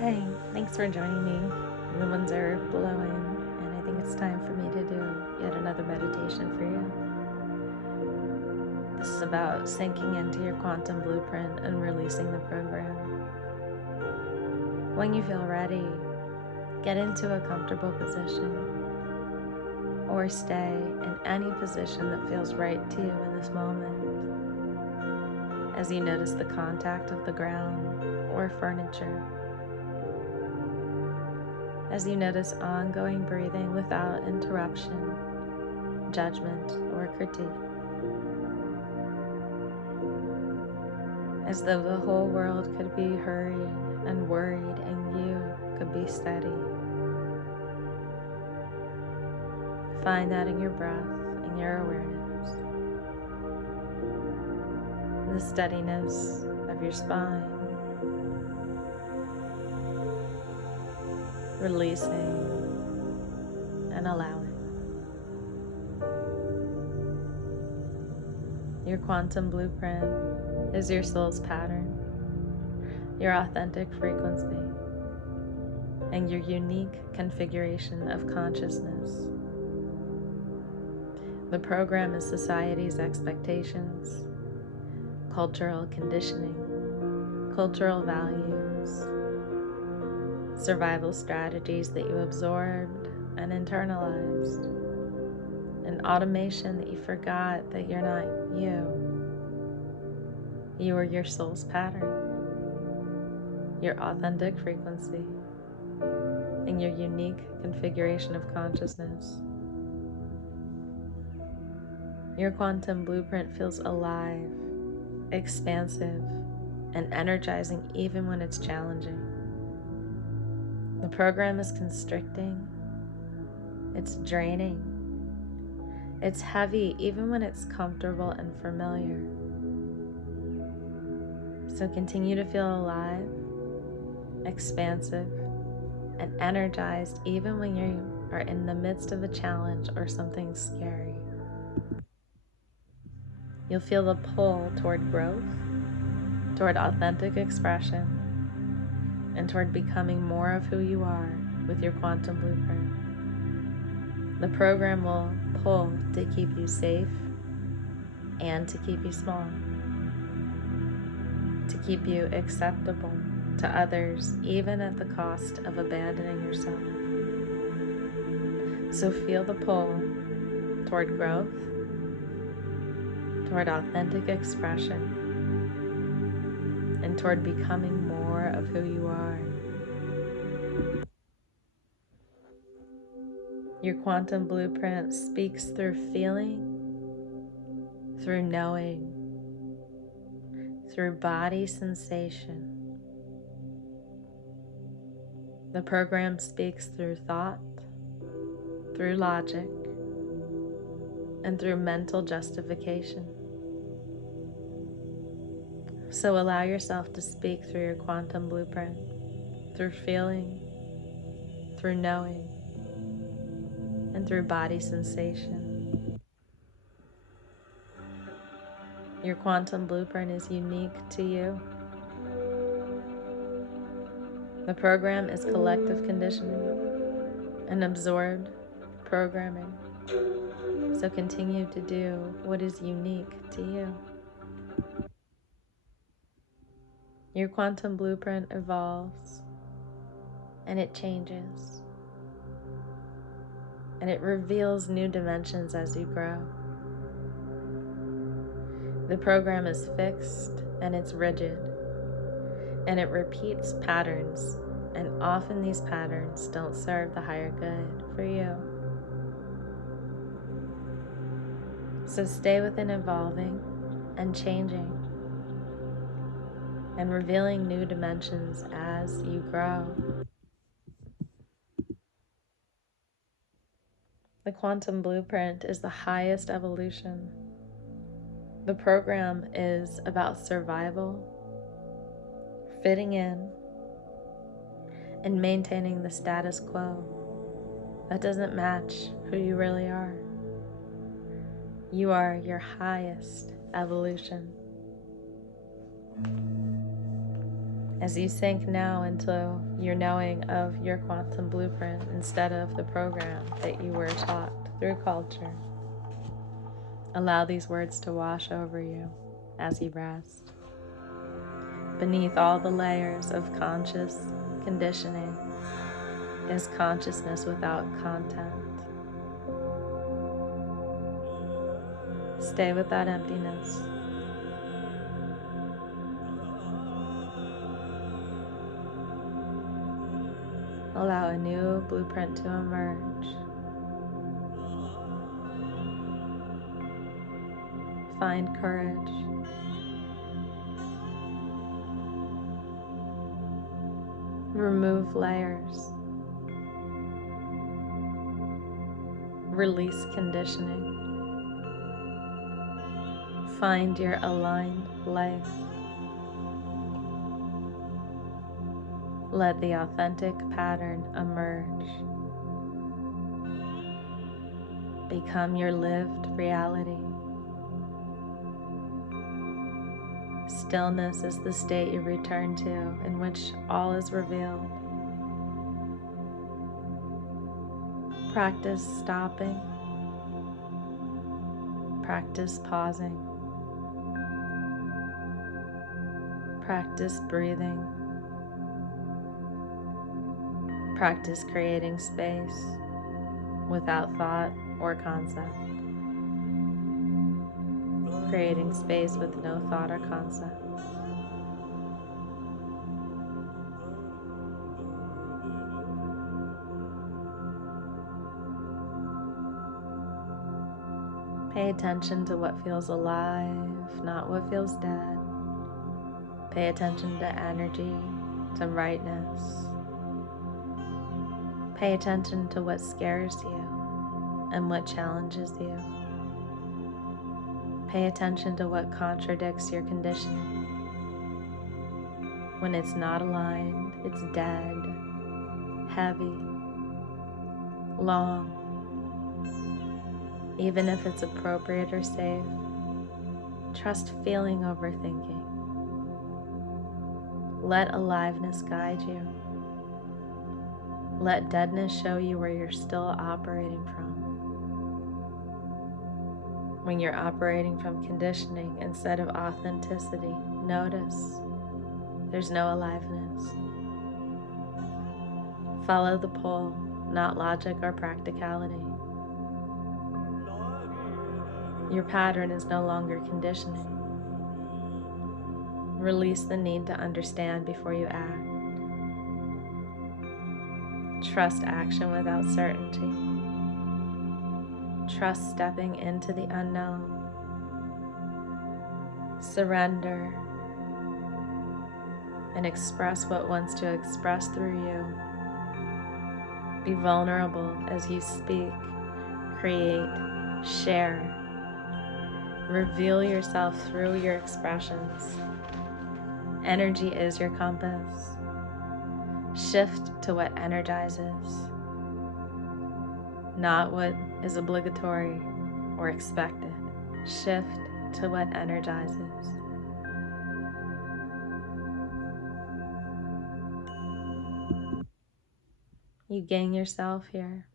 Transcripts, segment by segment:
Hey, thanks for joining me. The winds are blowing, and I think it's time for me to do yet another meditation for you. This is about sinking into your quantum blueprint and releasing the program. When you feel ready, get into a comfortable position or stay in any position that feels right to you in this moment as you notice the contact of the ground or furniture. As you notice ongoing breathing without interruption, judgment, or critique, as though the whole world could be hurried and worried and you could be steady. Find that in your breath and your awareness, the steadiness of your spine, releasing and allowing. Your quantum blueprint is your soul's pattern, your authentic frequency, and your unique configuration of consciousness. The program is society's expectations, cultural conditioning, cultural values, survival strategies that you absorbed and internalized, an automation that you forgot that you're not you. You are your soul's pattern, your authentic frequency, and your unique configuration of consciousness. Your quantum blueprint feels alive, expansive, and energizing even when it's challenging. The program is constricting, it's draining, it's heavy even when it's comfortable and familiar. So continue to feel alive, expansive, and energized even when you are in the midst of a challenge or something scary. You'll feel the pull toward growth, toward authentic expression, and toward becoming more of who you are with your quantum blueprint. The program will pull to keep you safe and to keep you small, to keep you acceptable to others, even at the cost of abandoning yourself. So feel the pull toward growth, toward authentic expression, and toward becoming more of who you are. Your quantum blueprint speaks through feeling, through knowing, through body sensation. The program speaks through thought, through logic, and through mental justification. So allow yourself to speak through your quantum blueprint, through feeling, through knowing, and through body sensation. Your quantum blueprint is unique to you. The program is collective conditioning and absorbed programming. So continue to do what is unique to you. Your quantum blueprint evolves and it changes and it reveals new dimensions as you grow. The program is fixed and it's rigid and it repeats patterns, and often these patterns don't serve the higher good for you. So stay within evolving and changing and revealing new dimensions as you grow. The quantum blueprint is the highest evolution. The program is about survival, fitting in, and maintaining the status quo that doesn't match who you really are. You are your highest evolution. As you sink now into your knowing of your quantum blueprint instead of the program that you were taught through culture, allow these words to wash over you as you rest. Beneath all the layers of conscious conditioning is consciousness without content. Stay with that emptiness. Allow a new blueprint to emerge. Find courage. Remove layers. Release conditioning. Find your aligned life. Let the authentic pattern emerge. Become your lived reality. Stillness is the state you return to, in which all is revealed. Practice stopping. Practice pausing. Practice breathing. Practice creating space without thought or concept. Creating space with no thought or concept. Pay attention to what feels alive, not what feels dead. Pay attention to energy, to rightness. Pay attention to what scares you and what challenges you. Pay attention to what contradicts your conditioning. When it's not aligned, it's dead, heavy, long. Even if it's appropriate or safe, trust feeling overthinking. Let aliveness guide you. Let deadness show you where you're still operating from. When you're operating from conditioning instead of authenticity, notice there's no aliveness. Follow the pull, not logic or practicality. Your pattern is no longer conditioning. Release the need to understand before you act. Trust action without certainty. Trust stepping into the unknown. Surrender and express what wants to express through you. Be vulnerable as you speak, create, share. Reveal yourself through your expressions. Energy is your compass. Shift to what energizes, not what is obligatory or expected. Shift to what energizes. You gain yourself here,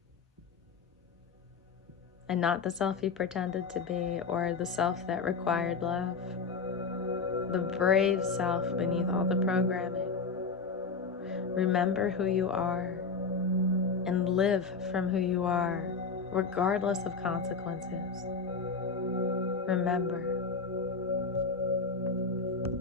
and not the self you pretended to be or the self that required love. The brave self beneath all the programming. Remember who you are and live from who you are, regardless of consequences. Remember.